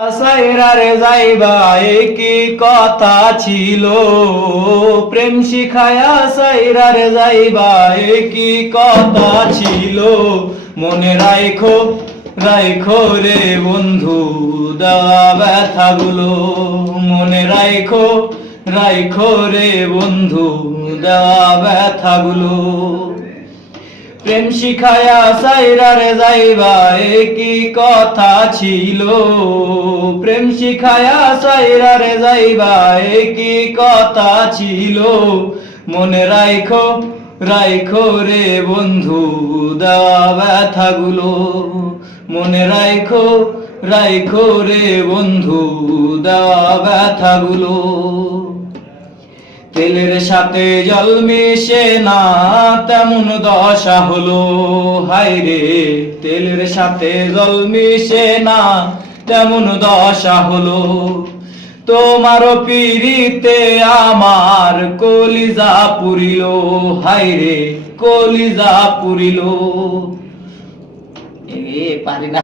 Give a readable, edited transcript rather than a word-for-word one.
সাইরারে যাইবা কি কথা ছিল, প্রেম শিখায়া সাইরারে যাইবা কি কথা ছিল। মনে রাইখো রাইখো রে বন্ধু দেওয়া ব্যথাগুলো, মনে রাইখো রাইখো রে বন্ধু দেওয়া ব্যথাগুলো। প্রেম শিখায়া সাইরারে যাইবা কি কথা ছিল, প্রেম শিখায়া সাইরারে যাইবা কি কথা ছিল। মনে রাইখো রাইখো রে বন্ধু দেওয়া ব্যথাগুলো, মনে রাইখো রাইখো রে বন্ধু দেওয়া ব্যথাগুলো। তেলের সাথে জল মিশে না তেমন দশা হলো, হায় রে তেলের সাথে জল মিশে না তেমন দশা হলো। তোমার পিরিতে আমার কলিজা পুরিল, হায় রে কলিজা পুরিল। পারি না।